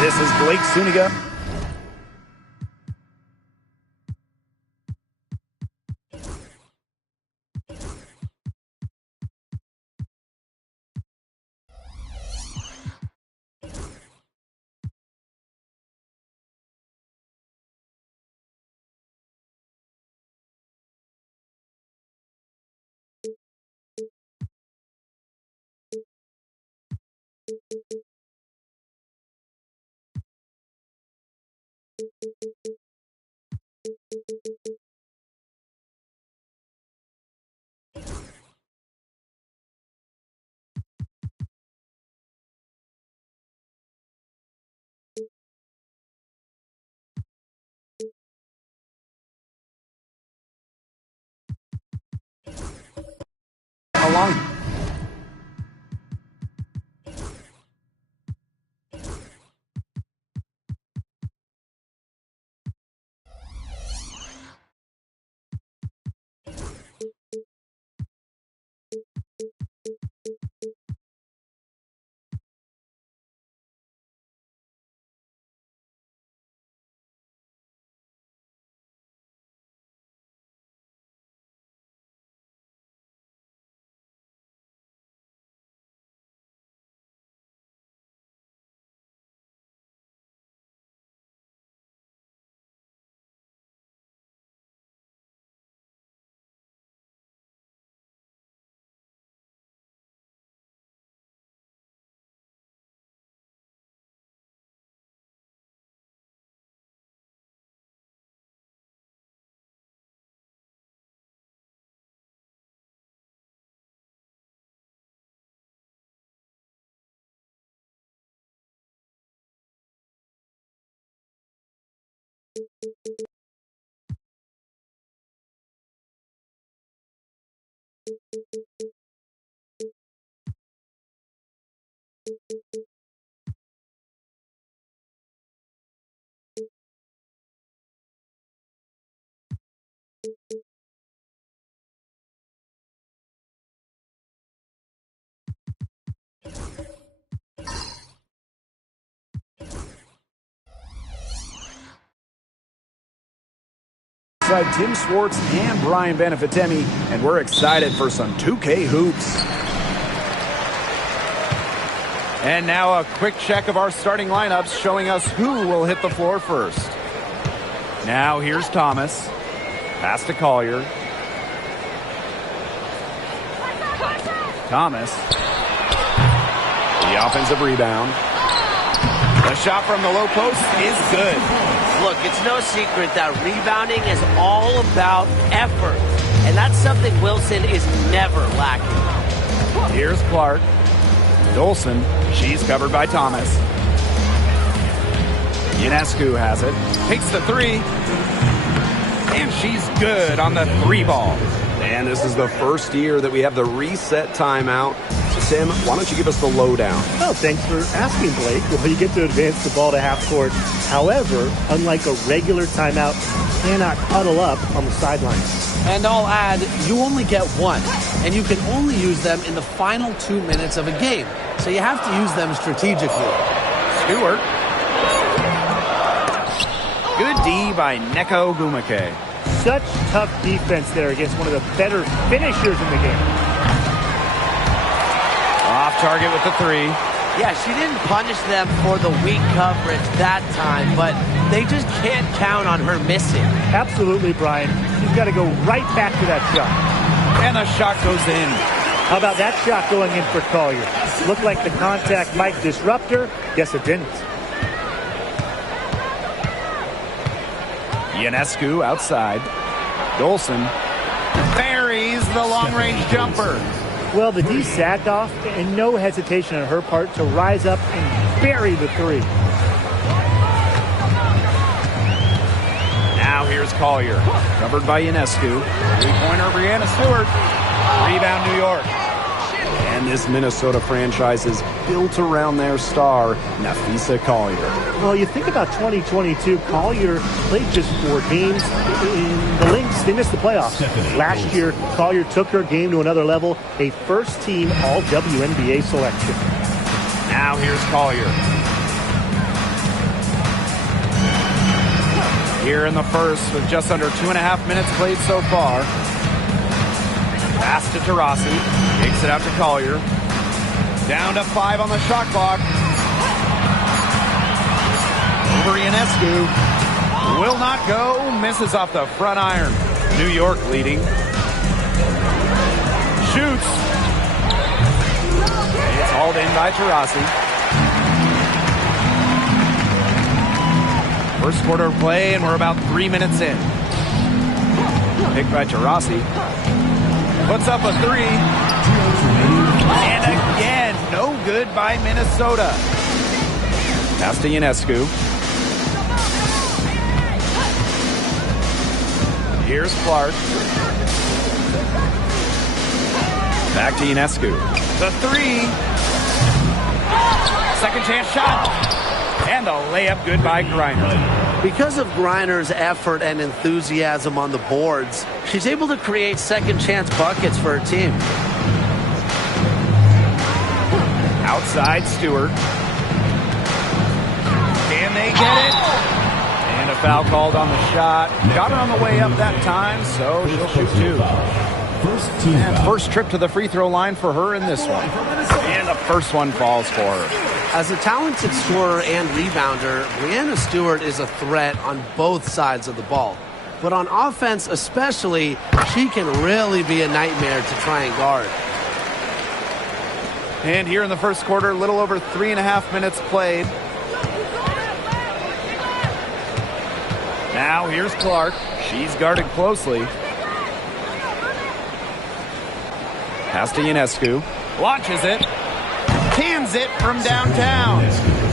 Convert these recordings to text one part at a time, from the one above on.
This is Blake Suniga. Along. Tim Swartz and Brian Benefitemi, and we're excited for some 2K hoops. And now a quick check of our starting lineups showing us who will hit the floor first. Now here's Thomas. Pass to Collier. Thomas. The offensive rebound. The shot from the low post is good. Look, it's no secret that rebounding is all about effort. And that's something Wilson is never lacking. Here's Clark. Dolson, she's covered by Thomas. Ionescu has it. Takes the three. And she's good on the three ball. And this is the first year that we have the reset timeout. So, Tim, why don't you give us the lowdown? Oh, thanks for asking, Blake. Well, you get to advance the ball to half court. However, unlike a regular timeout, you cannot huddle up on the sidelines. And I'll add, you only get one. And you can only use them in the final 2 minutes of a game. So you have to use them strategically. Stewart. Good D by Neko Gumake. Such tough defense there against one of the better finishers in the game. Off target with the three. Yeah, she didn't punish them for the weak coverage that time, but they just can't count on her missing. Absolutely, Brian. You've got to go right back to that shot. And the shot goes in. How about that shot going in for Collier? Looked like the contact might disrupt her. Guess it didn't. Ionescu outside. Dolson buries the long-range jumper. Well, the D sagged off, and no hesitation on her part to rise up and bury the three. Now here's Collier. Covered by Ionescu. Three-pointer, Brianna Stewart. Rebound, New York. And this Minnesota franchise is built around their star, Napheesa Collier. Well, you think about 2022, Collier played just 4 games. In the Lynx, they missed the playoffs. Last year, Collier took her game to another level, a first-team All-WNBA selection. Now here's Collier. Here in the first with just under 2.5 minutes played so far. Pass to Taurasi. Takes it out to Collier. Down to 5 on the shot clock. Over Ionescu. Will not go. Misses off the front iron. New York leading. Shoots. It's hauled in by Taurasi. First quarter of play, and we're about 3 minutes in. Picked by Taurasi. Puts up a three. And again, no good by Minnesota. Pass to Ionescu. Here's Clark. Back to Ionescu. The three. Second chance shot. And the layup good by Griner. Because of Griner's effort and enthusiasm on the boards, she's able to create second chance buckets for her team. Outside Stewart. Can they get it? And a foul called on the shot. Got her on the way up that time, so she'll shoot 2. And first trip to the free throw line for her in this one. And the first one falls for her. As a talented scorer and rebounder, Brianna Stewart is a threat on both sides of the ball. But on offense especially, she can really be a nightmare to try and guard. And here in the first quarter, a little over 3.5 minutes played. Now here's Clark. She's guarded closely. Pass to Ionescu. Launches it. Cans it from downtown.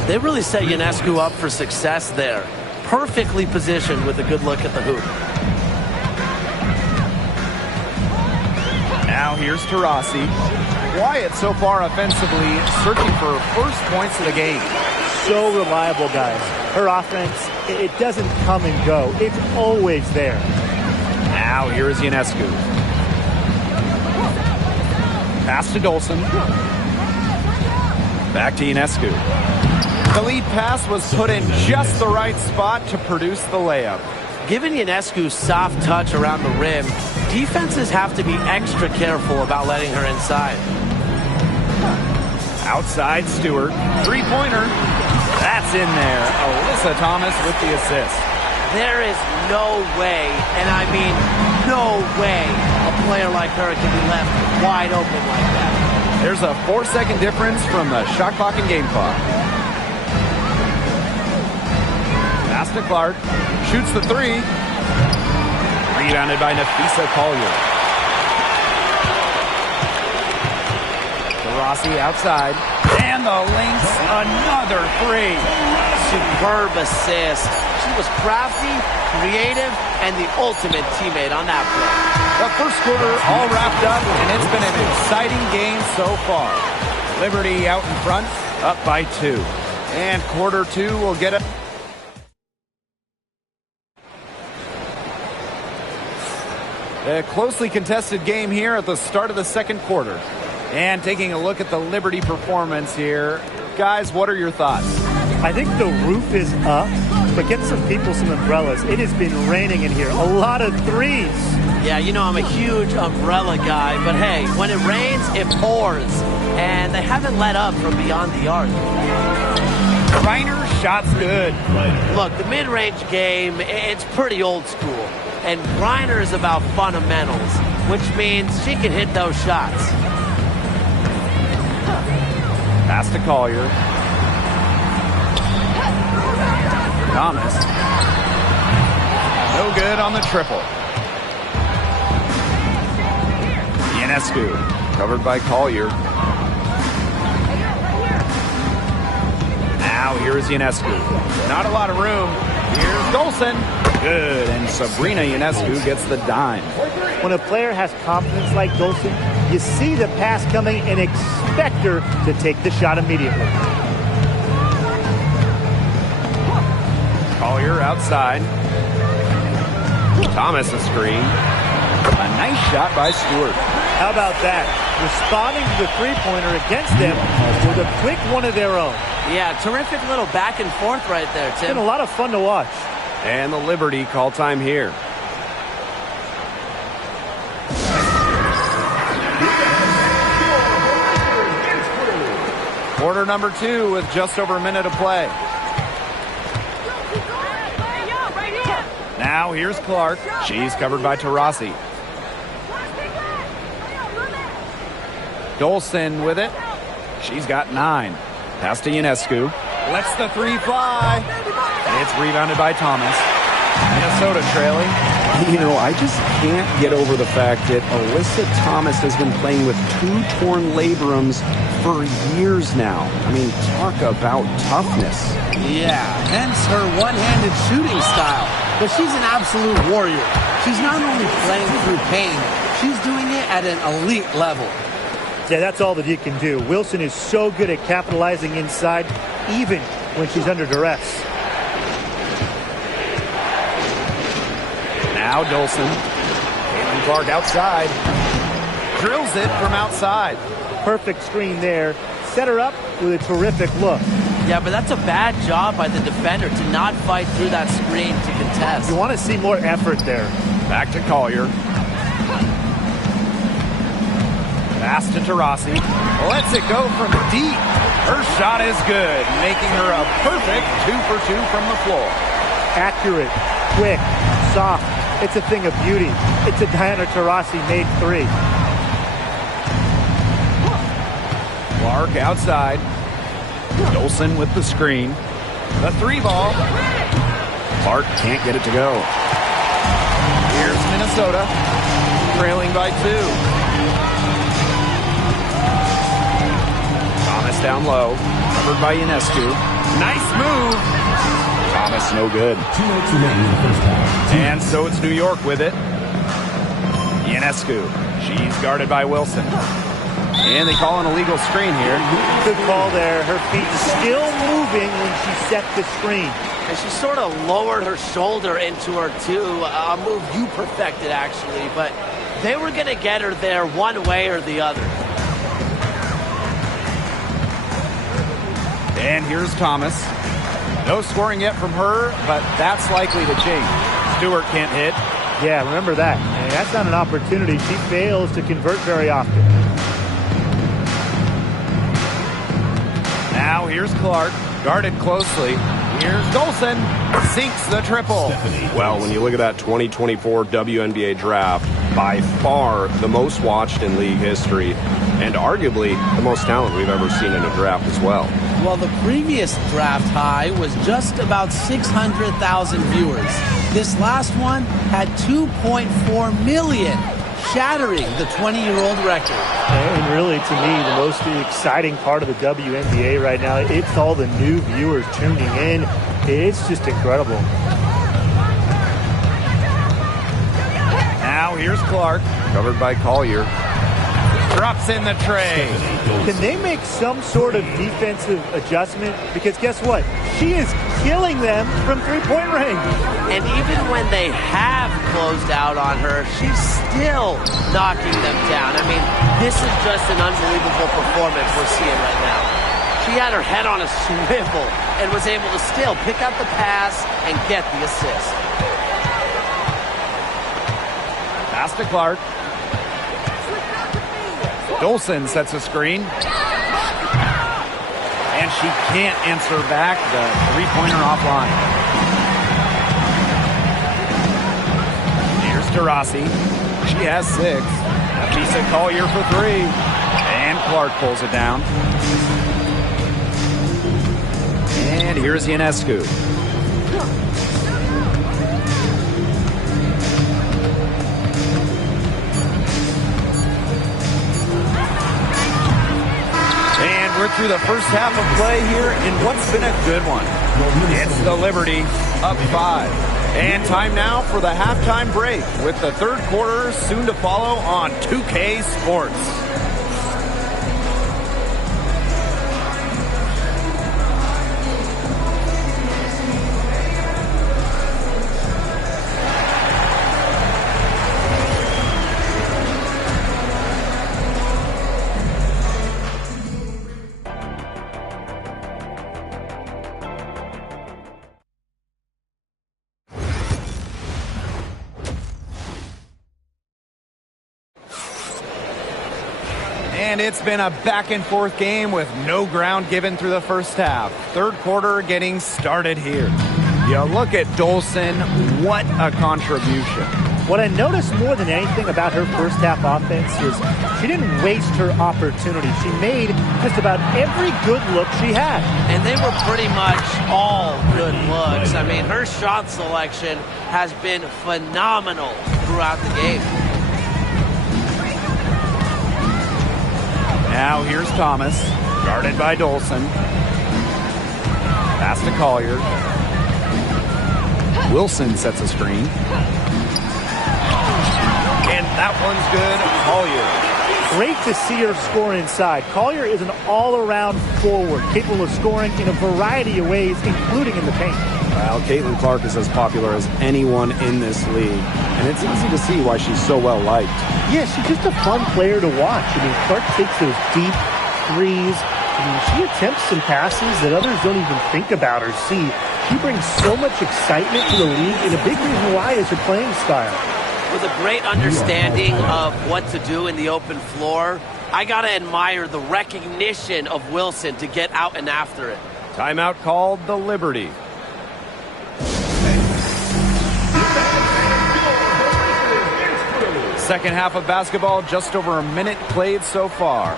They really set Ionescu up for success there. Perfectly positioned with a good look at the hoop. Now here's Taurasi. Quiet so far offensively, searching for first points of the game. So reliable, guys. Her offense, it doesn't come and go. It's always there. Now here is Ionescu. Pass to Dolson. Back to Ionescu. The lead pass was put in just the right spot to produce the layup. Given Ionescu's soft touch around the rim, defenses have to be extra careful about letting her inside. Outside Stewart. Three-pointer. That's in there. Alyssa Thomas with the assist. There is no way, and I mean no way, a player like her can be left wide open like that. There's a 4-second difference from the shot clock and game clock. Pass to Clark. Shoots the three. Rebounded by Napheesa Collier. Rossi outside. And the Lynx, another three. Superb assist. She was crafty, creative, and the ultimate teammate on that play. The first quarter all wrapped up, and it's been an exciting game so far. Liberty out in front, up by 2. And quarter 2 will get it. A closely contested game here at the start of the second quarter. And taking a look at the Liberty performance here. Guys, what are your thoughts? I think the roof is up, but get some people some umbrellas. It has been raining in here. A lot of threes. Yeah, you know I'm a huge umbrella guy, but hey, when it rains, it pours. And they haven't let up from beyond the arc. Reiner's shot's good. Look, the mid-range game, it's pretty old school. And Reiner is about fundamentals, which means she can hit those shots. Pass to Collier. Thomas. No good on the triple. Ionescu, covered by Collier. Now here's Ionescu. Not a lot of room. Here's Dolson. Good, and Sabrina Ionescu gets the dime. When a player has confidence like Dolson, you see the pass coming and expect her to take the shot immediately. Collier outside. Thomas a screen. A nice shot by Stewart. How about that? Responding to the three-pointer against them with a quick one of their own. Yeah, terrific little back and forth right there, Tim. It's been a lot of fun to watch. And the Liberty call time here. Quarter number 2 with just over a minute to play. Now here's Clark. She's covered by Taurasi. Dolson with it. She's got 9. Pass to Ionescu. Lets the three fly. It's rebounded by Thomas. Minnesota trailing. You know, I just can't get over the fact that Alyssa Thomas has been playing with 2 torn labrums for years now. I mean, talk about toughness. Yeah, hence her one-handed shooting style. But she's an absolute warrior. She's not only playing through pain, she's doing it at an elite level. Yeah, that's all that you can do. Wilson is so good at capitalizing inside, even when she's under duress. Now Dolson. Caitlin Clark outside. Drills it from outside. Perfect screen there. Set her up with a terrific look. Yeah, but that's a bad job by the defender to not fight through that screen to contest. You want to see more effort there. Back to Collier. Pass to Taurasi. Lets it go from deep. Her shot is good, making her a perfect 2 for 2 from the floor. Accurate, quick, soft. It's a thing of beauty. It's a Diana Taurasi made 3. Clark outside. Dolson with the screen. The 3 ball. Clark can't get it to go. Here's Minnesota, trailing by 2. Thomas down low, covered by Ionescu. Nice move. Thomas no good. And so it's New York with it. Ionescu. She's guarded by Wilson. And they call an illegal screen here. Good call there. Her feet still moving when she set the screen. And she sort of lowered her shoulder into her, too. A move you perfected, actually. But they were going to get her there one way or the other. And here's Thomas. No scoring yet from her, but that's likely to change. Stewart can't hit. Yeah, remember that. And that's not an opportunity. She fails to convert very often. Now here's Clark, guarded closely. Here's Dolson, sinks the triple. Well, when you look at that 2024 WNBA draft, by far the most watched in league history, and arguably the most talent we've ever seen in a draft as well. Well, the previous draft high was just about 600,000 viewers. This last one had 2.4 million, shattering the 20-year-old record. And really, to me, the most exciting part of the WNBA right now, it's all the new viewers tuning in. It's just incredible. Now here's Clark, covered by Collier. Drops in the tray. Can they make some sort of defensive adjustment? Because guess what? She is killing them from three-point range. And even when they have closed out on her, she's still knocking them down. I mean, this is just an unbelievable performance we're seeing right now. She had her head on a swivel and was able to still pick up the pass and get the assist. Pass to Clark. Dolson sets a screen. And she can't answer back the three-pointer offline. Here's Taurasi. She has 6. Napisa Collier for 3. And Clark pulls it down. And here's Ionescu. We're through the first half of play here in what's been a good one. It's the Liberty up 5. And time now for the halftime break with the third quarter soon to follow on 2K Sports. And it's been a back-and-forth game with no ground given through the first half. Third quarter getting started here. You look at Dolson, what a contribution. What I noticed more than anything about her first half offense is she didn't waste her opportunity. She made just about every good look she had. And they were pretty much all good looks. I mean, her shot selection has been phenomenal throughout the game. Now here's Thomas, guarded by Dolson. Pass to Collier. Wilson sets a screen. And that one's good. Collier. Great to see her score inside. Collier is an all-around forward, capable of scoring in a variety of ways, including in the paint. Well, Caitlin Clark is as popular as anyone in this league, and it's easy to see why she's so well liked. Yeah, she's just a fun player to watch. I mean, Clark takes those deep threes. I mean, she attempts some passes that others don't even think about or see. She brings so much excitement to the league, and a big reason why is her playing style. With a great understanding of what to do in the open floor, I got to admire the recognition of Wilson to get out and after it. Timeout called the Liberty. Second half of basketball, just over a minute played so far.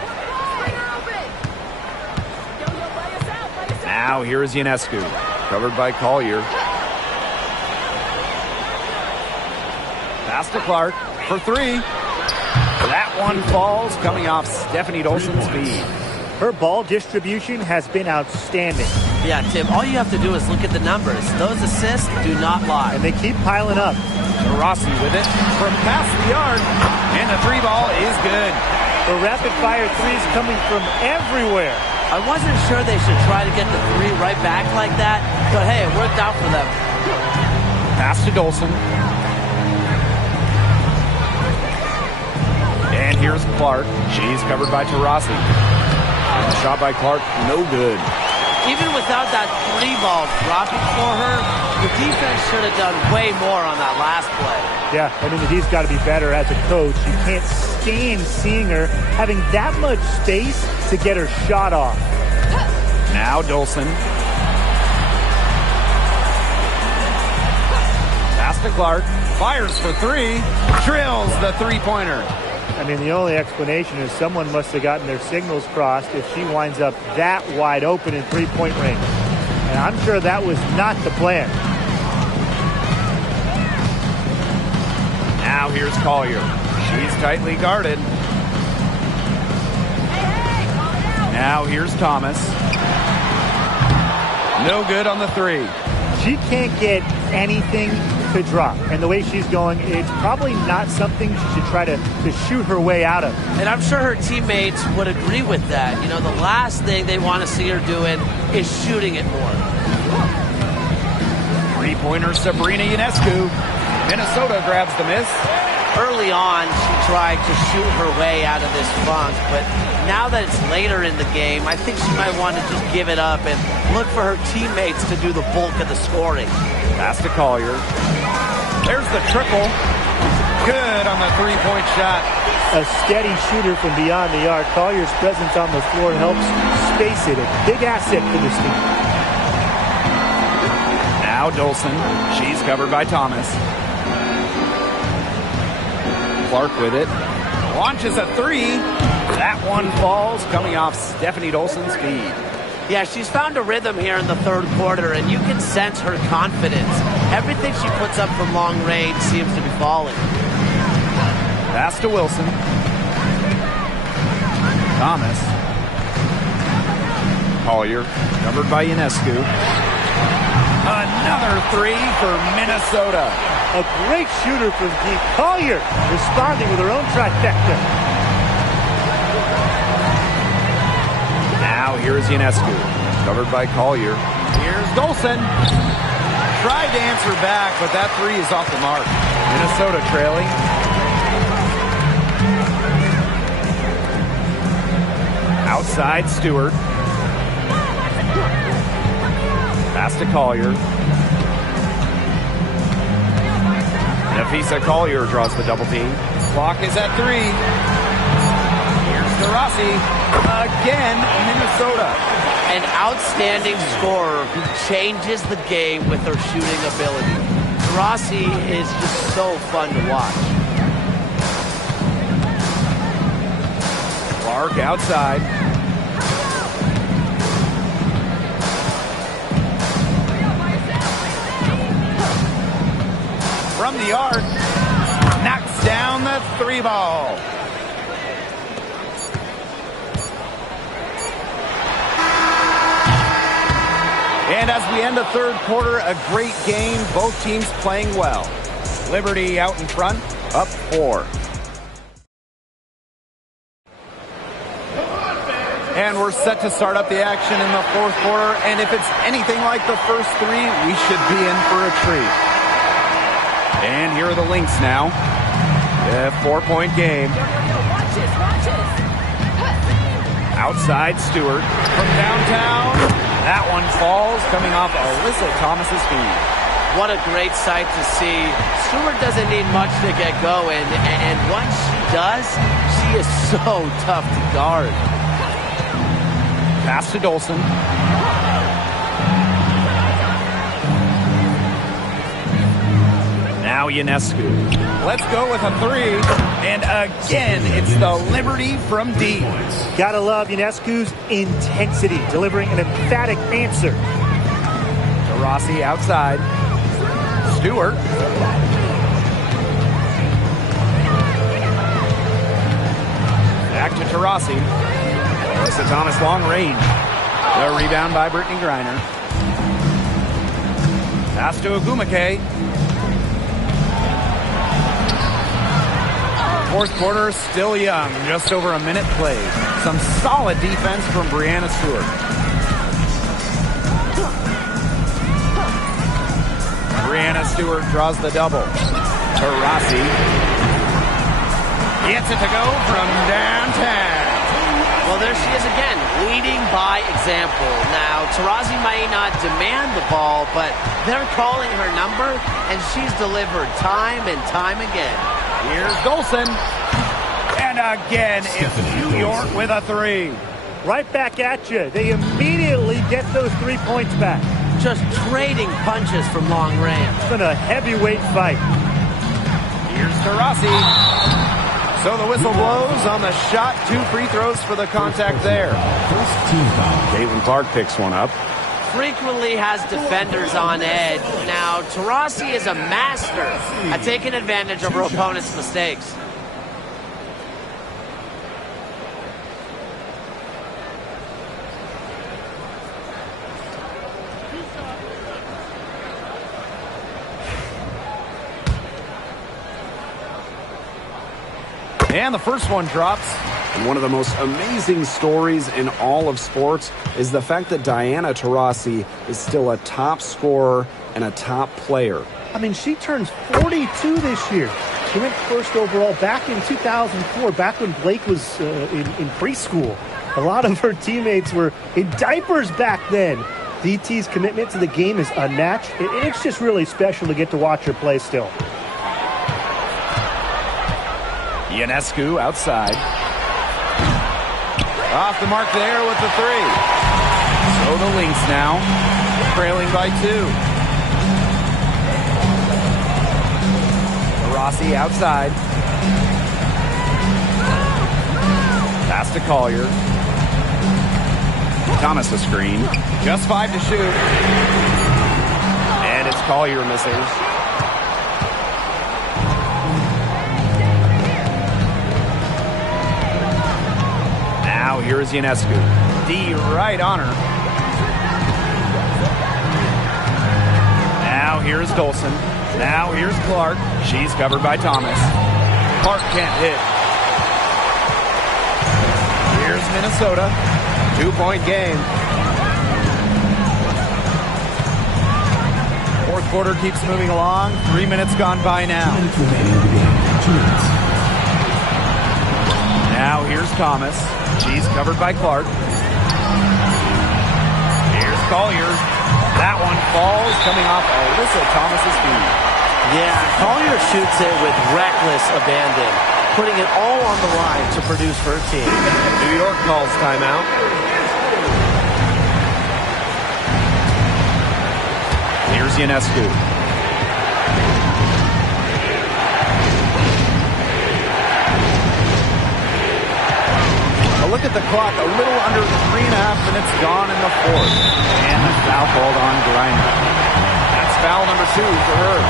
Now here is Ionescu, covered by Collier. Pass to Clark for 3. That one falls, coming off Stephanie Dolson's feed. Her ball distribution has been outstanding. Yeah, Tim, all you have to do is look at the numbers. Those assists do not lie. And they keep piling up. Rossi with it from past the arc, and the 3 ball is good. The rapid-fire threes coming from everywhere. I wasn't sure they should try to get the 3 right back like that, but hey, it worked out for them. Pass to Dolson. And here's Clark. She's covered by Taurasi. Shot by Clark, no good. Even without that 3 ball dropping for her, the defense should have done way more on that last play. Yeah, I mean, the D's got to be better as a coach. You can't stand seeing her having that much space to get her shot off. Now Dolson. Pass Pass to Clark. Fires for three. Drills the three-pointer. I mean, the only explanation is someone must have gotten their signals crossed if she winds up that wide open in three-point range. And I'm sure that was not the plan. Now here's Collier. She's tightly guarded. Now here's Thomas. No good on the three. She can't get anything to drop. And the way she's going, it's probably not something she should try to shoot her way out of. And I'm sure her teammates would agree with that. You know, the last thing they want to see her doing is shooting it more. Three-pointer Sabrina Ionescu. Minnesota grabs the miss. Early on, she tried to shoot her way out of this funk, but now that it's later in the game, I think she might want to just give it up and look for her teammates to do the bulk of the scoring. Pass to Collier. There's the triple. Good on the three-point shot. A steady shooter from beyond the arc. Collier's presence on the floor helps space it. A big asset for this team. Now Dolson. She's covered by Thomas. Clark with it. Launches a three. That one falls, coming off Stephanie Dolson's feed. Yeah, she's found a rhythm here in the third quarter, and you can sense her confidence. Everything she puts up from long range seems to be falling. Pass to Wilson. Thomas. Collier, covered by Ionescu. Another three for Minnesota. A great shooter from deep. Collier responding with her own trifecta. Now here's Ionescu, covered by Collier. Here's Dolson. Tried to answer back, but that three is off the mark. Minnesota trailing. Outside Stewart. Pass to Collier. Napheesa Collier draws the double team. Clock is at three. Here's DeRossi. Again, Minnesota. An outstanding scorer who changes the game with her shooting ability. DeRossi is just so fun to watch. Clark outside. From the arc, knocks down the three ball. And as we end the third quarter, a great game. Both teams playing well. Liberty out in front, up 4. And we're set to start up the action in the fourth quarter. And if it's anything like the first three, we should be in for a treat. And here are the Lynx now. A 4-point game. Outside Stewart from downtown. That one falls, coming off Alyssa Thomas's feed. What a great sight to see. Stewart doesn't need much to get going, and once she does, she is so tough to guard. Pass to Dolson. Now Ionescu. Let's go with a three. And again, it's the Liberty from deep. Gotta love Ionescu's intensity, delivering an emphatic answer. DeRossi outside. Stewart. Back to DeRossi. Alyssa Thomas long range. The rebound by Brittany Griner. Pass to Ogwumike. Fourth quarter still young, just over a minute played. Some solid defense from Breanna Stewart. Breanna Stewart draws the double. DeRossi gets it to go from downtown. Well, there she is again, leading by example. Now, Taurasi might not demand the ball, but they're calling her number, and she's delivered time and time again. Here's Dolson. And again, it's New York with a three. Right back at you. They immediately get those 3 points back. just trading punches from long range. It's been a heavyweight fight. Here's Taurasi. So the whistle blows on the shot. 2 free throws for the contact there. Caitlin Clark picks one up. Frequently has defenders on edge. Now, Taurasi is a master at taking advantage of her opponent's mistakes. And the first one drops. And one of the most amazing stories in all of sports is the fact that Diana Taurasi is still a top scorer and a top player. I mean, she turns 42 this year. She went first overall back in 2004, back when Blake was in preschool. A lot of her teammates were in diapers back then. DT's commitment to the game is unmatched. It's just really special to get to watch her play still. Ionescu outside. Off the mark there with the 3. So the Lynx now trailing by 2. Rossi outside. Pass to Collier. Thomas a screen. Just 5 to shoot. And it's Collier missing. Now here's Ionescu. D right on her. Now here's Dolson. Now here's Clark. She's covered by Thomas. Clark can't hit. Here's Minnesota. 2-point game. Fourth quarter keeps moving along. 3 minutes gone by now. Now here's Thomas. She's covered by Clark. Here's Collier. That one falls, coming off Alyssa Thomas's feet. Yeah, Collier shoots it with reckless abandon, putting it all on the line to produce for her team. New York calls timeout. Here's Ionescu. Look at the clock, a little under 3.5 minutes gone in the 4th. And the foul called on Griner. That's foul number 2 for her.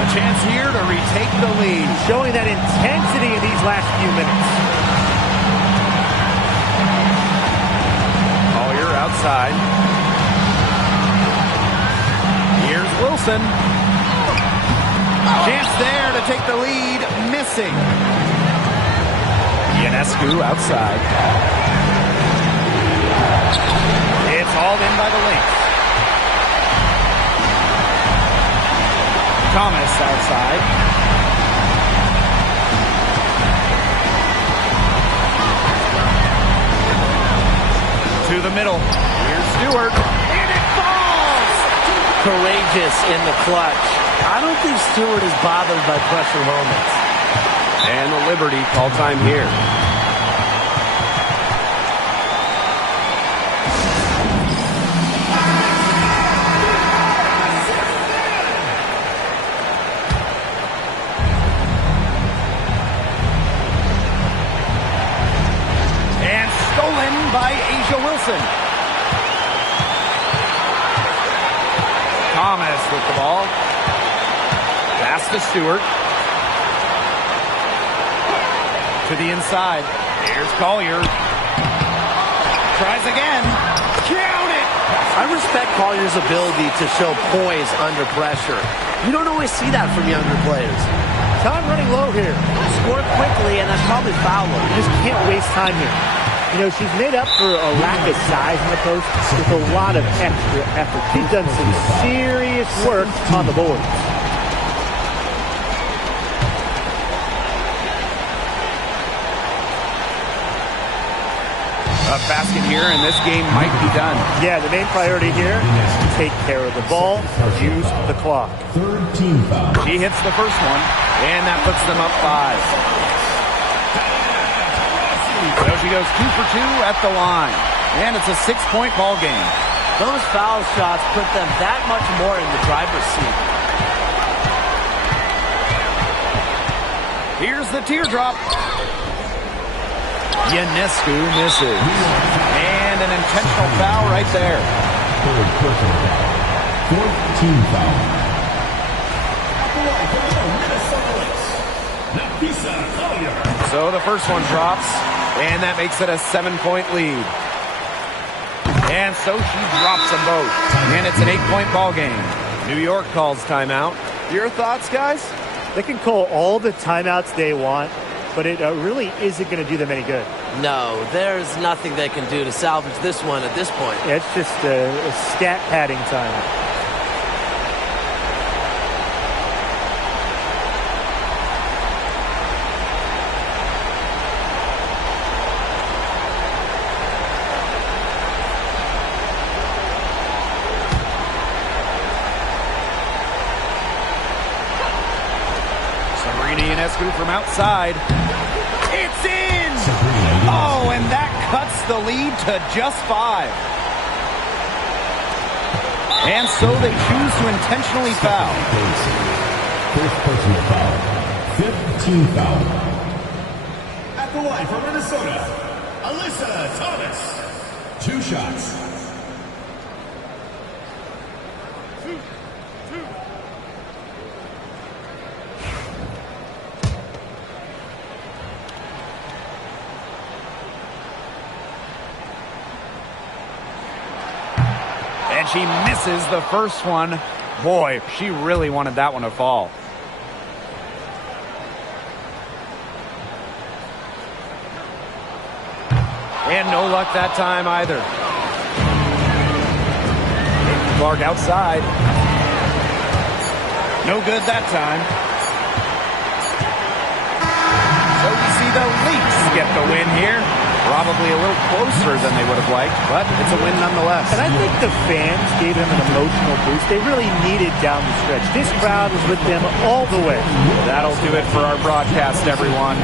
A chance here to retake the lead. Showing that intensity in these last few minutes. Collier outside. Here's Wilson. Chance there to take the lead, missing. Ionescu outside. It's hauled in by the Lynx. Thomas outside. To the middle. Here's Stewart. And it falls! Courageous in the clutch. I don't think Stewart is bothered by pressure moments. And the Liberty call time here. And stolen by A'ja Wilson. Thomas with the ball. Pass to Stewart. To the inside. Here's Collier. Tries again. Count it! I respect Collier's ability to show poise under pressure. You don't always see that from younger players. Time running low here. Score quickly, and that's probably foul. You just can't waste time here. You know, she's made up for a lack of size in the post with a lot of extra effort. She's done some serious work on the board. A basket here, and this game might be done. Yeah, the main priority here is to take care of the ball, use the clock. Third team foul. She hits the first one, and that puts them up 5. So she goes 2 for 2 at the line. And it's a 6-point ball game. Those foul shots put them that much more in the driver's seat. Here's the teardrop. Ionescu misses. And an intentional foul right there. Third personal foul. Fourth team foul. At the line for the Minnesota Lynx, Napisa Collier. So the first one drops, and that makes it a 7-point lead. And so she drops them both. And it's an 8-point ball game. New York calls timeout. Your thoughts, guys? They can call all the timeouts they want, but it really isn't going to do them any good. No, there's nothing they can do to salvage this one at this point. Yeah, it's just a stat padding time. Ionescu from outside. It's in! Oh, and that cuts the lead to just 5. And so they choose to intentionally foul. First personal foul. Fifth team foul. At the line for Minnesota, Alyssa Thomas. 2 shots. And she misses the first one. Boy, she really wanted that one to fall. And no luck that time either. Clark outside. No good that time. So we see the Lynx get the win here. Probably a little closer than they would have liked, but it's a win nonetheless. And I think the fans gave them an emotional boost. They really needed down the stretch. This crowd was with them all the way. That'll do it for our broadcast, everyone.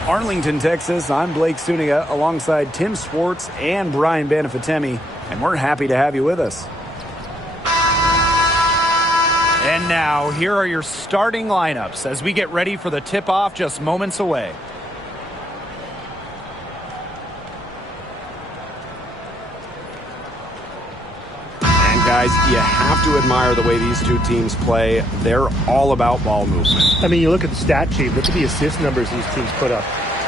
Arlington, Texas, I'm Blake Suniga alongside Tim Swartz and Brian Banafitemi, and we're happy to have you with us. And now, here are your starting lineups as we get ready for the tip-off just moments away. And guys, you have to admire the way these two teams play. They're all about ball movement. I mean, you look at the stat sheet, look at the assist numbers these teams put up.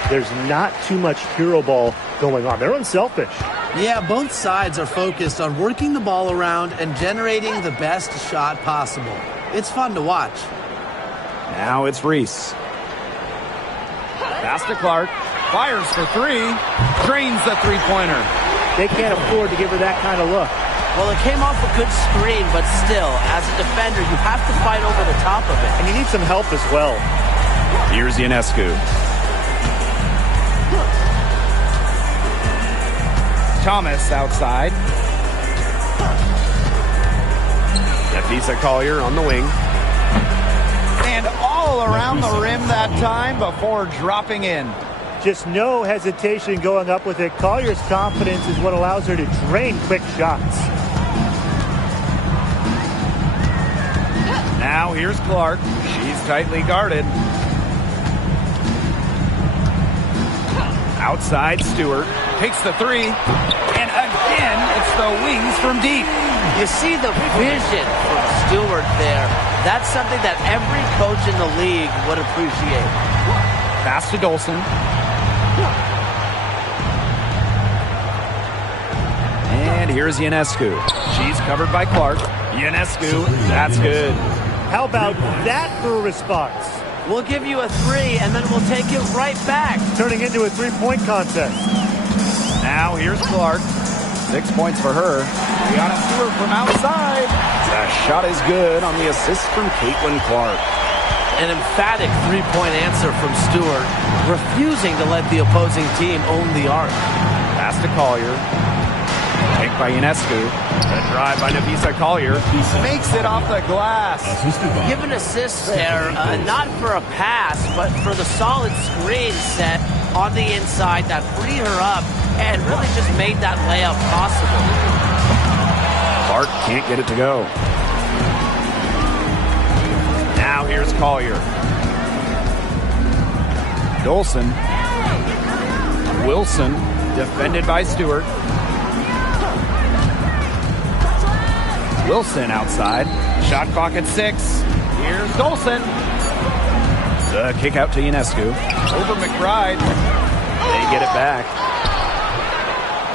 There's not too much hero ball going on. They're unselfish. Yeah, both sides are focused on working the ball around and generating the best shot possible. It's fun to watch. Now it's Reese. Pass to Clark. Fires for three. Drains the three-pointer. They can't afford to give her that kind of look. Well, it came off a good screen, but still, as a defender, you have to fight over the top of it. And you need some help as well. Here's Ionescu. Thomas outside. Nafisa Collier on the wing. And all around the rim that time before dropping in. Just no hesitation going up with it. Collier's confidence is what allows her to drain quick shots. Now here's Clark. She's tightly guarded. Outside, Stewart takes the three. And again, it's the wings from deep. You see the vision from Stewart there. That's something that every coach in the league would appreciate. Pass to Dolson. And here's Ionescu. She's covered by Clark. Ionescu, that's good. How about that for a response? We'll give you a three, and then we'll take it right back. Turning into a three-point contest. Now here's Clark. 6 points for her. Brianna Stewart from outside. The shot is good on the assist from Caitlin Clark. An emphatic three-point answer from Stewart, refusing to let the opposing team own the arc. Pass to Collier. Take by Ionescu. The drive by Nafisa Collier. Makes it off the glass. Give an assist there, not for a pass, but for the solid screen set on the inside that freed her up and really just made that layup possible. Clark can't get it to go. Now here's Collier. Dolson. Wilson, defended by Stewart. Wilson outside. Shot clock at 6. Here's Dolson. The kick out to Ionescu. Over McBride. They get it back.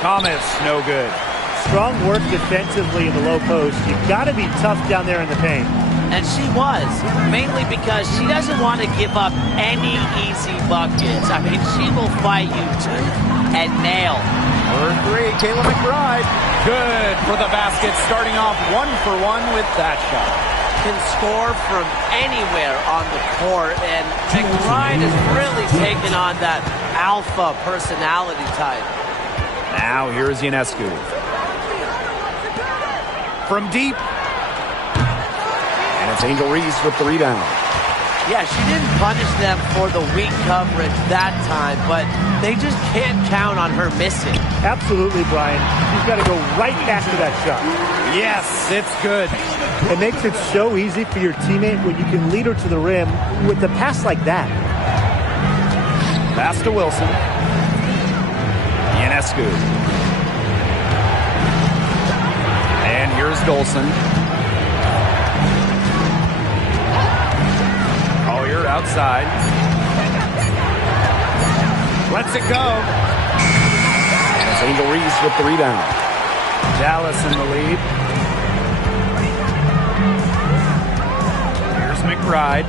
Thomas, no good. Strong work defensively in the low post. You've got to be tough down there in the paint. And she was, mainly because she doesn't want to give up any easy buckets. I mean, she will fight you tooth and nail. For three, Kayla McBride. Good for the basket, starting off 1-for-1 with that shot. Can score from anywhere on the court, and McBride has really taken on that alpha personality type. Now here's Ionescu. From deep. And it's Angel Reese with the rebound. Yeah, she didn't punish them for the weak coverage that time, but they just can't count on her missing. Absolutely, Brian. She's got to go right after that shot. Yes, it's good. It makes it so easy for your teammate when you can lead her to the rim with a pass like that. Pass to Wilson. Ionescu. And here's Dolson. Collier outside. Lets it go. And it's Angel Reese with the rebound. Dallas in the lead. Here's McBride.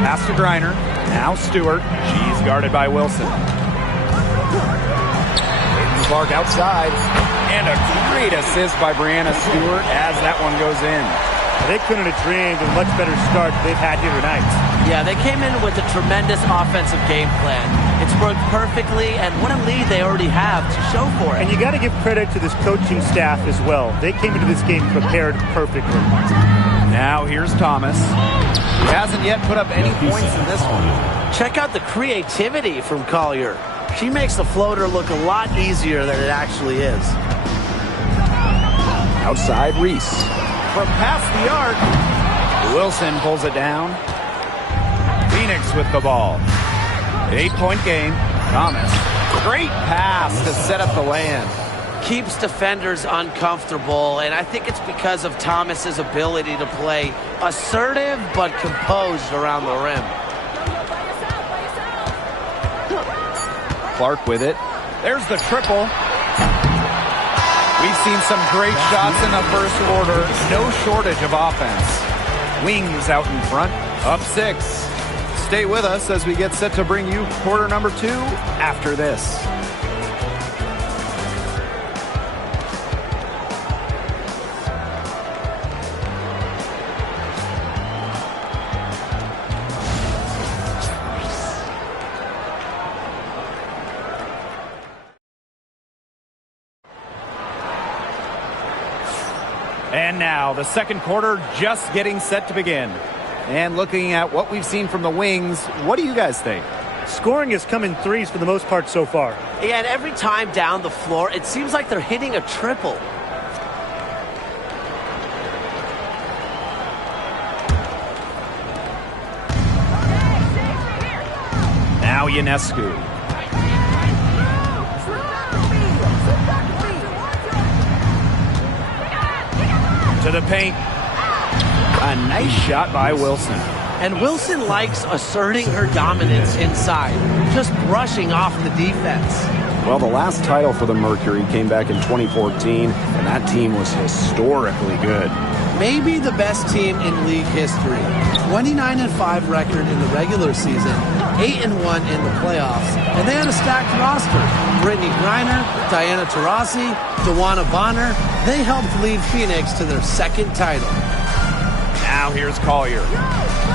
Pass to Griner. Now Stewart. She's guarded by Wilson. Caitlin Clark outside. And a great assist by Brianna Stewart as that one goes in. They couldn't have dreamed of a much better start they've had here tonight. Yeah, they came in with a tremendous offensive game plan. It's worked perfectly, and what a lead they already have to show for it. And you got to give credit to this coaching staff as well. They came into this game prepared perfectly. Now here's Thomas. He hasn't yet put up any points in this one. Check out the creativity from Collier. She makes the floater look a lot easier than it actually is. Outside Reese. From past the arc, Wilson pulls it down. Phoenix with the ball. 8-point game. Thomas. Great pass to set up the land. Keeps defenders uncomfortable, and I think it's because of Thomas's ability to play assertive but composed around the rim. Clark with it. There's the triple. We've seen some great shots in the first quarter. No shortage of offense. Wings out in front. Up 6. Stay with us as we get set to bring you quarter number 2 after this. And now the second quarter just getting set to begin. And looking at what we've seen from the Wings, what do you guys think? Scoring has come in threes for the most part so far. Yeah, and every time down the floor, it seems like they're hitting a triple. Now Ionescu. To the paint. A nice shot by Wilson. And Wilson likes asserting her dominance inside, just brushing off the defense. Well, the last title for the Mercury came back in 2014, and that team was historically good. Maybe the best team in league history. 29-5 record in the regular season, 8-1 in the playoffs, and they had a stacked roster. Brittany Griner, Diana Taurasi, DeWanna Bonner, they helped lead Phoenix to their second title. Now here's Collier.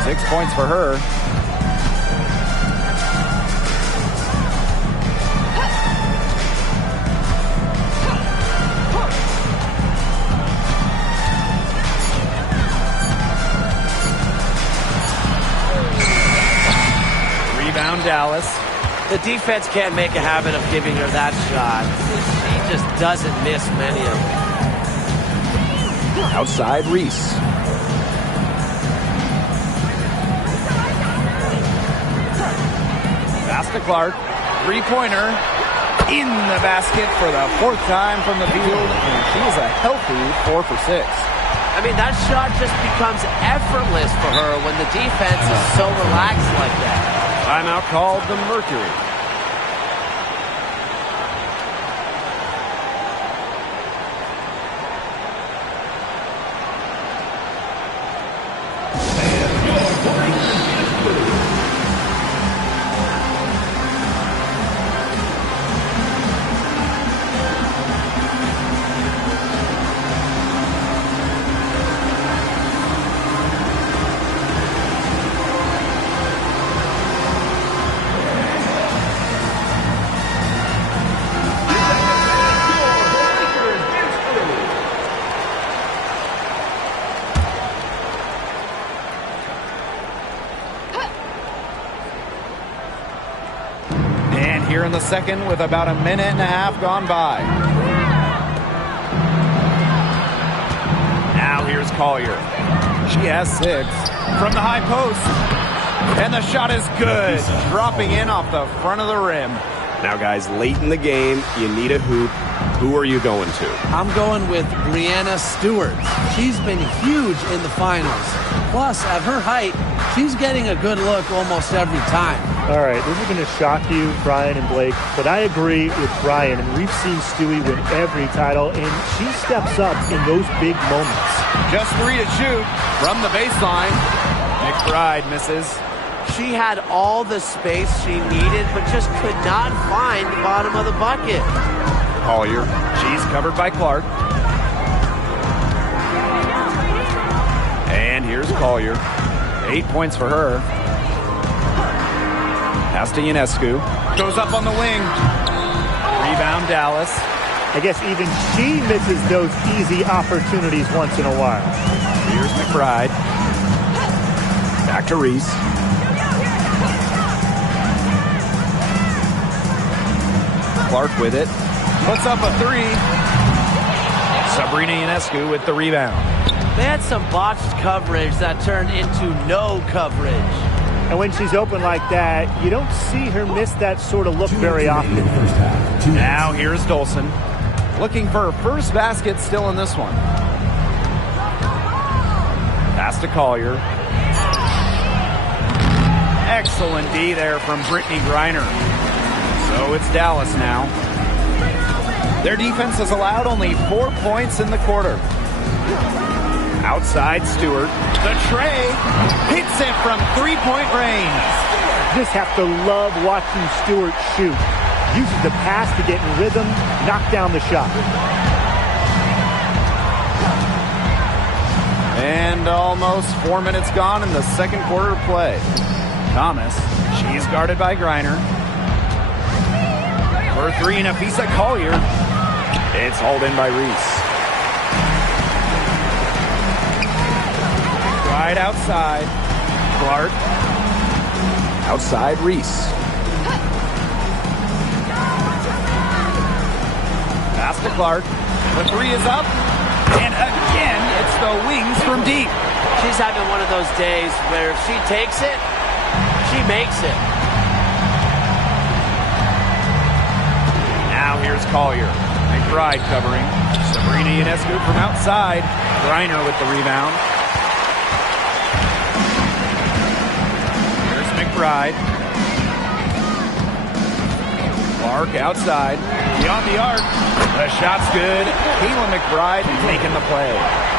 6 points for her. Rebound Dallas. The defense can't make a habit of giving her that shot. She just doesn't miss many of them. Outside Reese. Pass to Clark. Three-pointer in the basket for the 4th time from the field, and she's a healthy 4 for 6. I mean, that shot just becomes effortless for her when the defense is so relaxed like that. Timeout called the Mercury. Here in the second with about a minute and a half gone by. Now here's Collier. She has 6 from the high post. And the shot is good. Dropping in off the front of the rim. Now, guys, late in the game, you need a hoop. Who are you going to? I'm going with Breanna Stewart. She's been huge in the finals. Plus, at her height, she's getting a good look almost every time. All right, this is going to shock you, Brian and Blake, but I agree with Brian. And we've seen Stewie win every title, and she steps up in those big moments. Just 3 to shoot from the baseline. McBride misses. She had all the space she needed, but just could not find the bottom of the bucket. Collier. She's covered by Clark. And here's Collier. 8 points for her. Pass to Ionescu. Goes up on the wing. Rebound Dallas. I guess even she misses those easy opportunities once in a while. Here's McBride. Back to Reese. Clark with it. Puts up a three. Sabrina Ionescu with the rebound. They had some botched coverage that turned into no coverage. And when she's open like that, you don't see her miss that sort of look very often. Now here's Dolson. Looking for her first basket still in this one. Pass to Collier. Excellent D there from Brittany Griner. So it's Dallas now. Their defense has allowed only 4 points in the quarter. Outside Stewart. The tray hits it from three-point range. Just have to love watching Stewart shoot. Uses the pass to get in rhythm, knock down the shot. And almost 4 minutes gone in the second quarter of play. Thomas, she's guarded by Griner. For three, Napheesa Collier. It's hauled in by Reese. Right outside. Clark. Outside Reese. Pass to Clark. The three is up. And again, it's the wings from deep. She's having one of those days where if she takes it, she makes it. Now here's Collier. McBride covering. Sabrina Ionescu from outside. Griner with the rebound. Here's McBride. Clark outside. Beyond the arc. The shot's good. Kayla McBride making the play.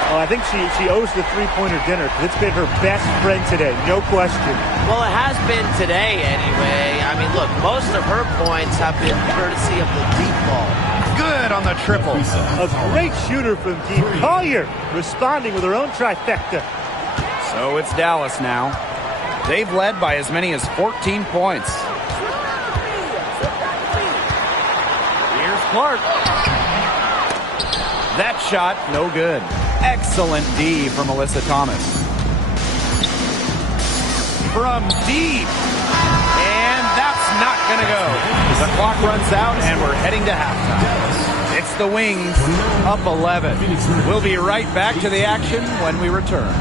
Oh, I think she owes the three-pointer dinner because it's been her best friend today, no question. Well, it has been today anyway. I mean, look, most of her points have been courtesy of the deep ball. Good on the triple. A great shooter from deep. Collier responding with her own trifecta. So it's Dallas now. They've led by as many as 14 points. Here's Clark. That shot, no good. Excellent D from Alyssa Thomas. From deep. And that's not going to go. The clock runs out and we're heading to halftime. It's the Wings up 11. We'll be right back to the action when we return.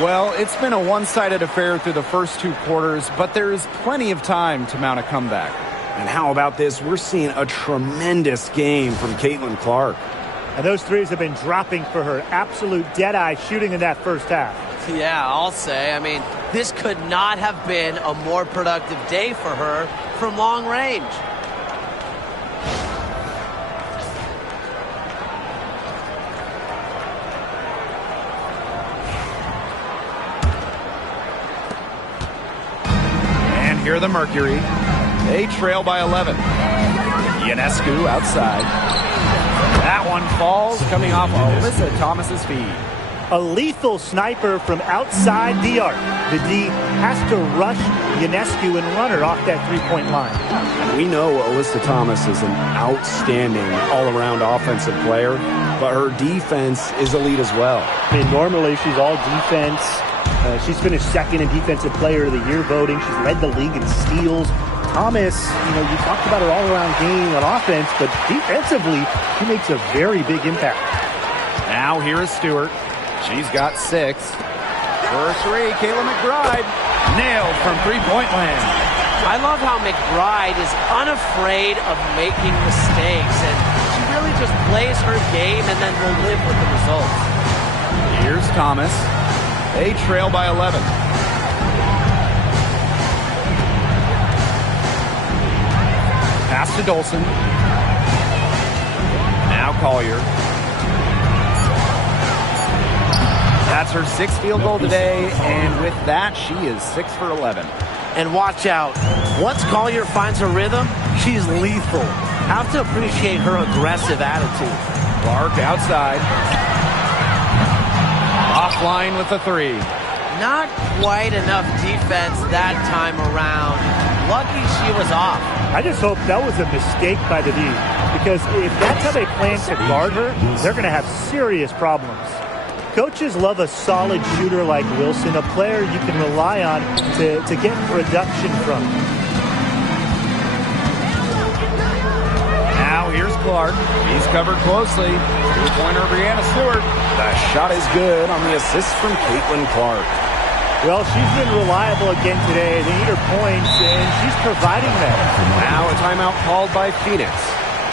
Well, it's been a one-sided affair through the first two quarters, but there is plenty of time to mount a comeback. And how about this? We're seeing a tremendous game from Caitlin Clark. And those threes have been dropping for her. Absolute dead-eye shooting in that first half. Yeah, I'll say. I mean, this could not have been a more productive day for her from long range. Here are the Mercury. They trail by 11. Ionescu outside. That one falls, coming off Alyssa Thomas's feet. A lethal sniper from outside the arc. The D has to rush Ionescu and run her off that three-point line. And we know Alyssa Thomas is an outstanding all-around offensive player, but her defense is elite as well. I mean, normally she's all defense. She's finished second in Defensive Player of the Year voting. She's led the league in steals, Thomas, you talked about her all-around game on offense, but defensively, she makes a very big impact. Now here is Stewart. She's got 6. For 3, Kayla McBride. Nailed from three-point land. I love how McBride is unafraid of making mistakes, and she really just plays her game and then will live with the results. Here's Thomas. They trail by 11. Pass to Dolson. Now Collier. That's her 6th field goal today, and with that, she is 6 for 11. And watch out. Once Collier finds her rhythm, she's lethal. Have to appreciate her aggressive attitude. Clark outside. Offline with the 3. Not quite enough defense that time around. Lucky she was off. I just hope that was a mistake by the D, because if that's how they plan to guard her, they're going to have serious problems. Coaches love a solid shooter like Wilson, a player you can rely on to get production from. Now here's Clark. He's covered closely. Two-pointer Brianna Stewart. The shot is good on the assist from Caitlin Clark. Well, she's been reliable again today. They need her points, and she's providing them. Now a timeout called by Phoenix.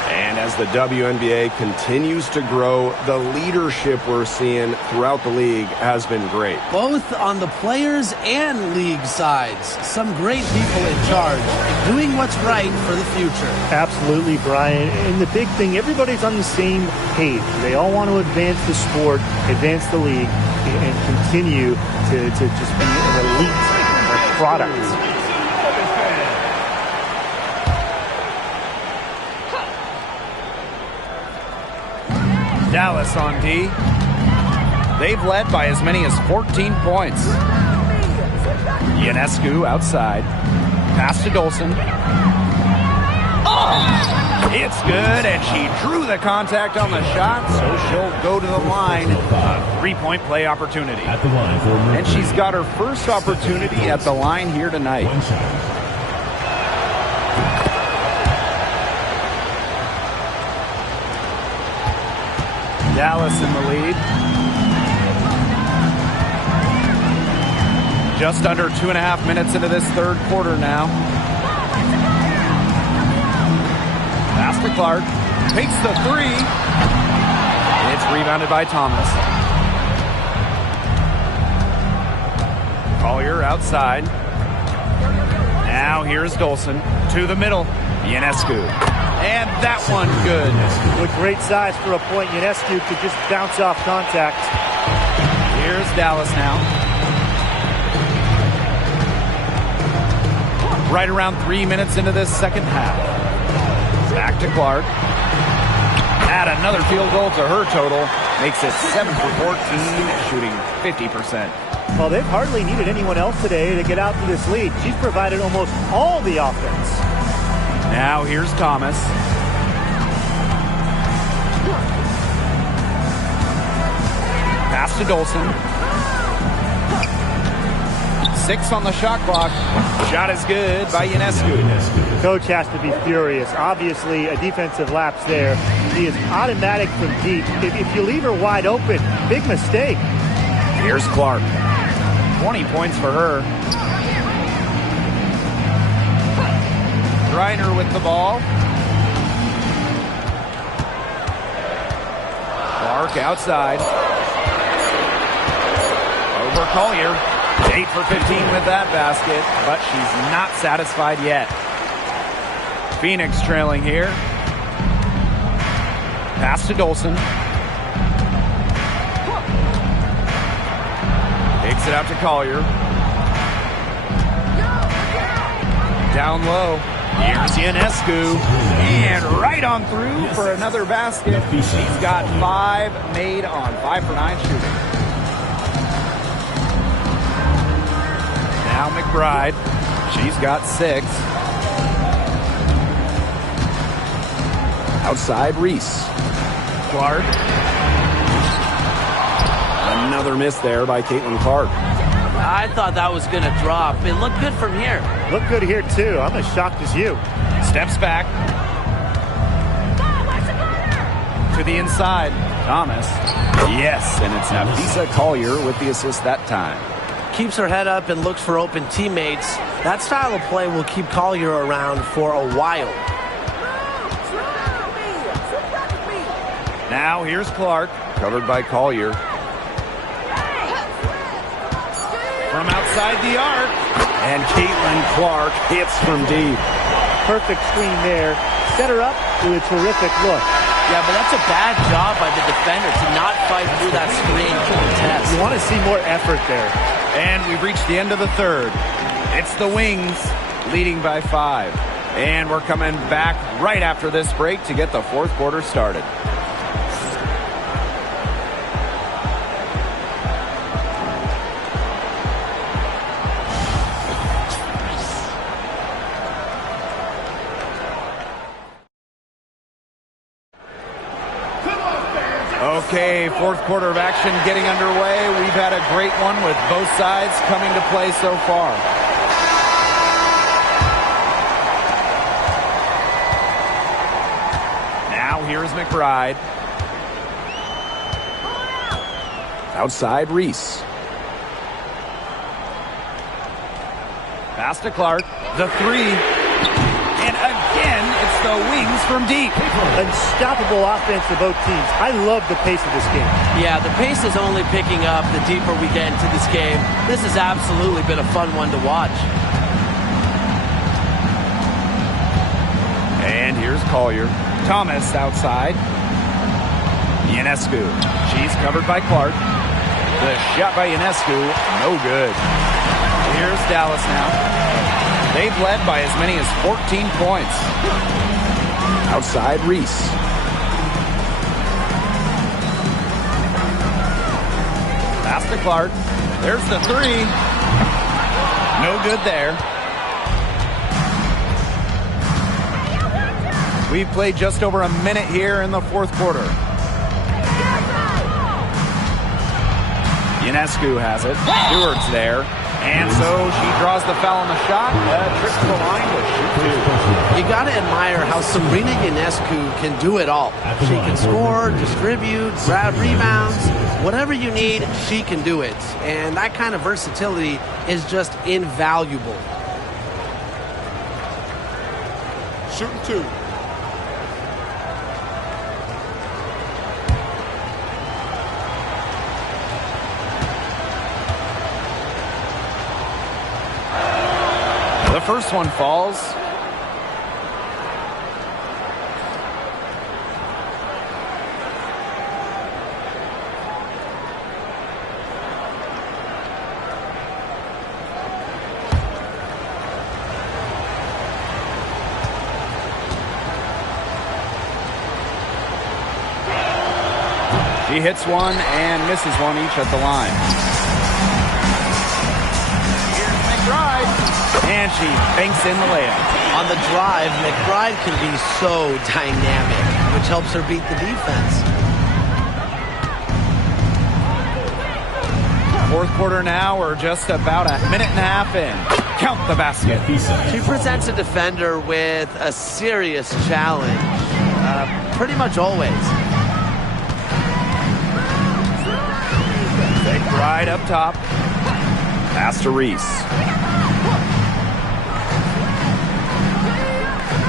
And as the WNBA continues to grow, the leadership we're seeing throughout the league has been great. Both on the players and league sides. Some great people in charge, doing what's right for the future. Absolutely, Brian. And the big thing, everybody's on the same page. They all want to advance the sport, advance the league, and continue to just be an elite product. Dallas on D. They've led by as many as 14 points. Ionescu outside. Pass to Dolson. Oh! It's good, and she drew the contact on the shot, so she'll go to the line. A 3-point play opportunity. At the line for And she's got her first opportunity at the line here tonight. one shot. Dallas in the lead. Just under 2.5 minutes into this third quarter now. Pass to Clark. Takes the 3. It's rebounded by Thomas. Collier outside. Now here's Dolson to the middle. Ionescu. And that one good. With great size for a point, Ionescu could just bounce off contact. Here's Dallas now. Right around 3 minutes into this second half. Back to Clark. Add another field goal to her total. Makes it 7 for 14, shooting 50%. Well, they've hardly needed anyone else today to get out to this lead. She's provided almost all the offense. Now here's Thomas. Pass to Dolson. 6 on the shot clock. Shot is good by Ionescu. Coach has to be furious. Obviously, a defensive lapse there. She is automatic from deep. If you leave her wide open, big mistake. Here's Clark. 20 points for her. Reiner with the ball. Clark outside. Over Collier. 8 for 15 with that basket, but she's not satisfied yet. Phoenix trailing here. Pass to Dolson. Takes it out to Collier. Down low. Here's Ionescu. And right on through for another basket. She's got 5 made on 5 for 9 shooting. Now McBride. She's got 6. Outside Reese. Clark. Another miss there by Caitlin Clark. I thought that was going to drop. It looked good from here. Look good here, too. I'm as shocked as you. Steps back. To the inside. Thomas. Yes, and it's Napisa Collier with the assist that time. Keeps her head up and looks for open teammates. That style of play will keep Collier around for a while. Now here's Clark. Covered by Collier. From outside the arc. And Caitlin Clark hits from deep. Perfect screen there. Set her up with a terrific look. Yeah, but that's a bad job by the defender to not fight through that screen to the test. You want to see more effort there. And we've reached the end of the third. It's the Wings leading by 5. And we're coming back right after this break to get the fourth quarter started. Okay, fourth quarter of action getting underway. We've had a great one with both sides coming to play so far. Now here's McBride. Outside Reese. Pass to Clark. The 3. And again, it's the Wings from deep. Unstoppable offense for both teams. I love the pace of this game. Yeah, the pace is only picking up the deeper we get into this game. This has absolutely been a fun one to watch. And here's Collier. Thomas outside. Ionescu. She's covered by Clark. The shot by Ionescu, no good. Here's Dallas now. They've led by as many as 14 points. Outside Reese. Pass to Clark. There's the 3. No good there. We've played just over a minute here in the fourth quarter. Ionescu has it. Stewart's there. And so she draws the foul on the shot. Trip to the line to shoot 2. You got to admire how Sabrina Ionescu can do it all. She can score, distribute, grab rebounds. Whatever you need, she can do it. And that kind of versatility is just invaluable. Shooting 2. The first one falls. She hits one and misses one each at the line. Here's McBride. And she banks in the layup. On the drive, McBride can be so dynamic, which helps her beat the defense. Fourth quarter now, we're just about a minute and a half in. Count the basket. She presents a defender with a serious challenge, pretty much always. McBride up top. Pass to Reese.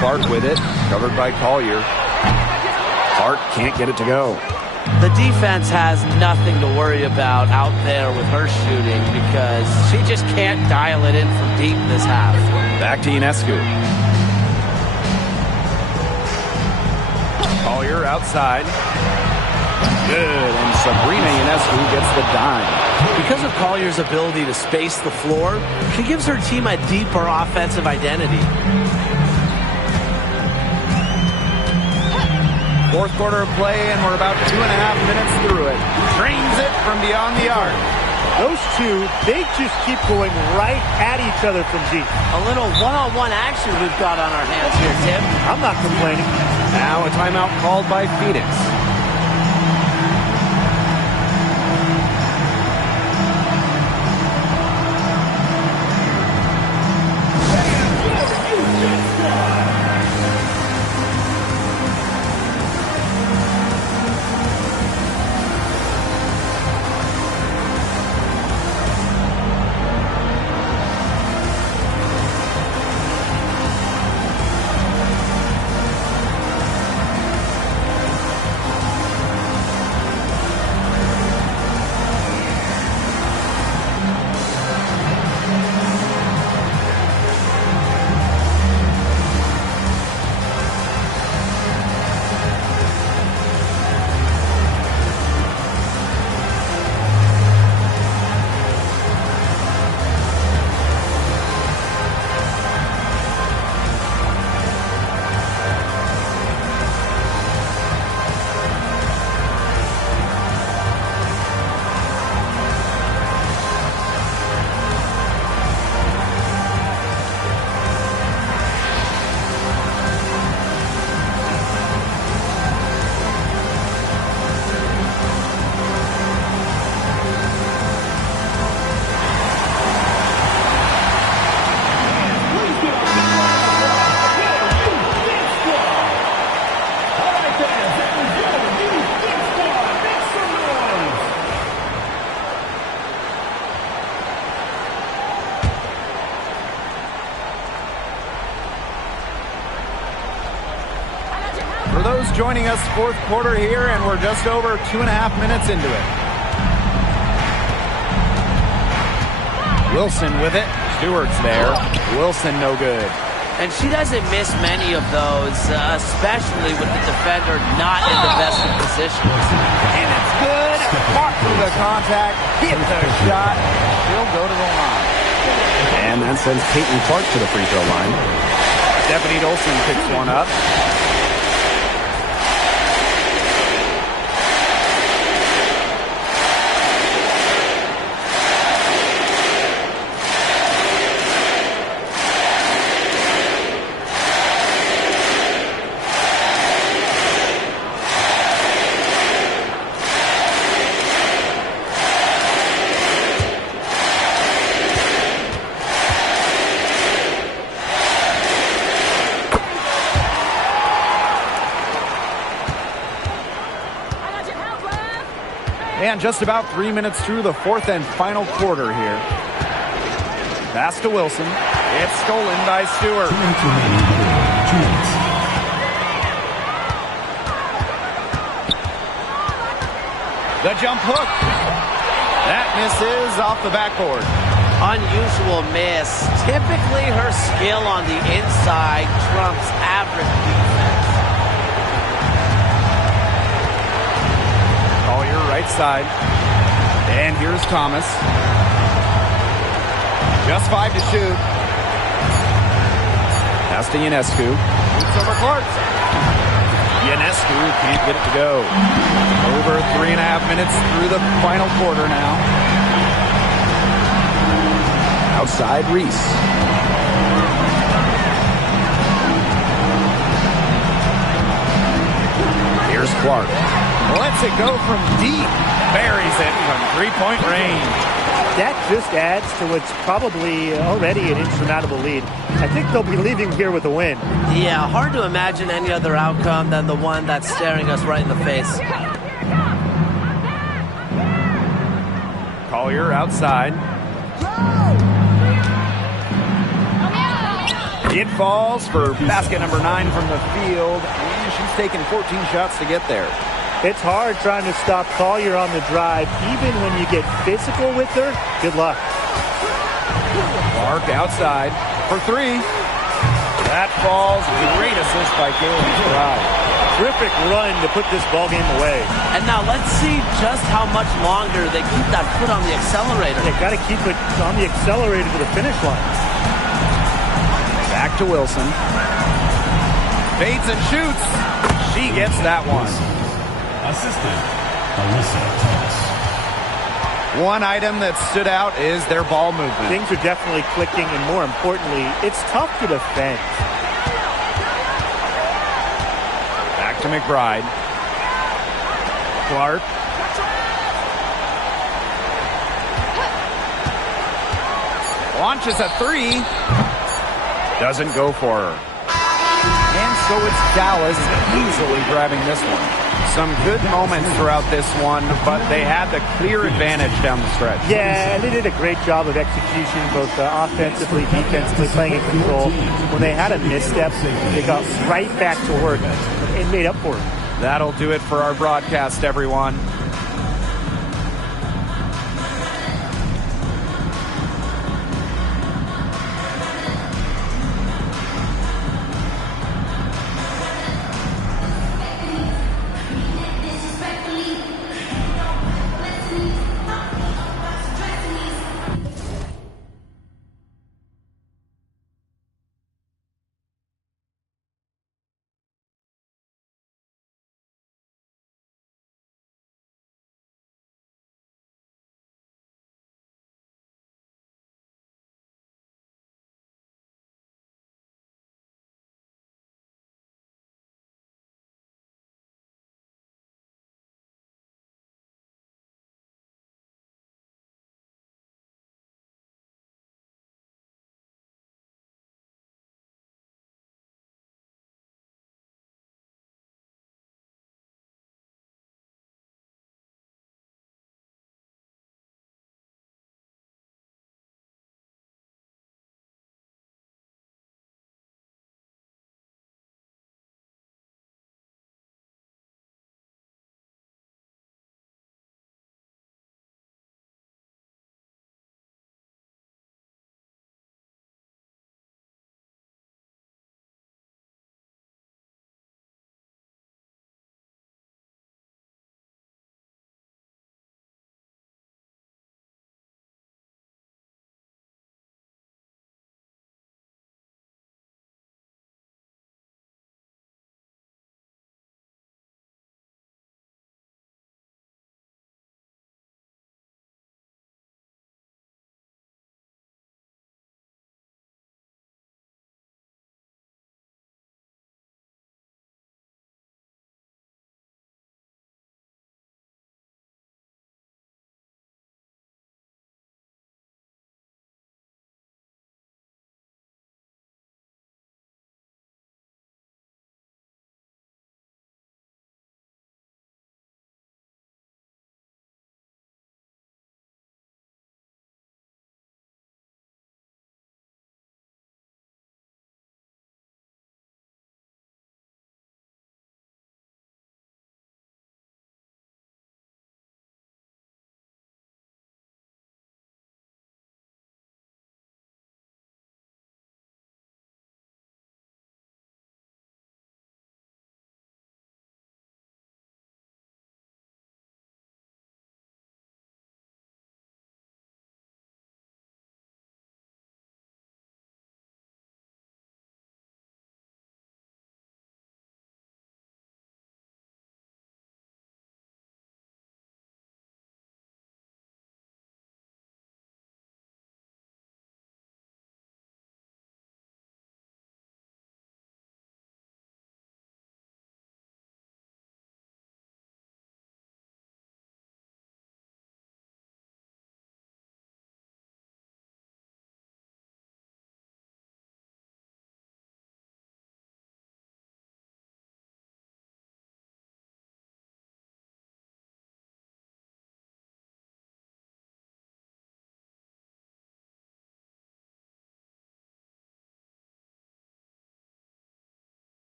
Clark with it, covered by Collier. Clark can't get it to go. The defense has nothing to worry about out there with her shooting because she just can't dial it in from deep this half. Back to Ionescu. Collier outside. Good, and Sabrina Ionescu gets the dime. Because of Collier's ability to space the floor, she gives her team a deeper offensive identity. Fourth quarter of play, and we're about 2.5 minutes through it. Drains it from beyond the arc. Those two, they just keep going right at each other from deep. A little one-on-one action we've got on our hands here, Tim. I'm not complaining. Now a timeout called by Phoenix. those joining us, fourth quarter here, and we're just over 2.5 minutes into it. Wilson with it. Stewart's there. Wilson no good. And she doesn't miss many of those, especially with the defender not in the best of positions. And it's good. Fought through the contact. Hit the shot. She'll go to the line. And that sends Caitlin Clark to the free throw line. Stephanie Dolson picks one up. And just about 3 minutes through the fourth and final quarter here. Pass to Wilson. It's stolen by Stewart. 2 minutes remaining. 2 minutes. The jump hook. That misses off the backboard. Unusual miss. Typically her skill on the inside trumps average defense. Collier right side. And here's Thomas. Just 5 to shoot. Pass to Ionescu. Shoots over Clark. Ionescu can't get it to go. Over 3.5 minutes through the final quarter now. Outside Reese. Here's Clark. Lets it go from deep. Buries it from three-point range. That just adds to what's probably already an insurmountable lead. I think they'll be leaving here with a win. Yeah, hard to imagine any other outcome than the one that's staring us right in the face. Collier outside. It falls for basket number 9 from the field, and she's taken 14 shots to get there. It's hard trying to stop Collier on the drive, even when you get physical with her. Good luck. Clark outside for 3. That falls. Great assist by Kaylee Stroud. Terrific run to put this ball game away. And now let's see just how much longer they keep that foot on the accelerator. They got to keep it on the accelerator to the finish line. Back to Wilson. Fades and shoots. She gets that one. Assistant, Alyssa Thomas. One item that stood out is their ball movement. Things are definitely clicking, and more importantly, it's tough to defend. Back to McBride. Clark. Launches a 3. Doesn't go for her. And so it's Dallas easily grabbing this one. Some good moments throughout this one, but they had the clear advantage down the stretch. Yeah, they did a great job of execution, both offensively, defensively, playing in control. When they had a misstep, they got right back to work and made up for it. That'll do it for our broadcast, everyone.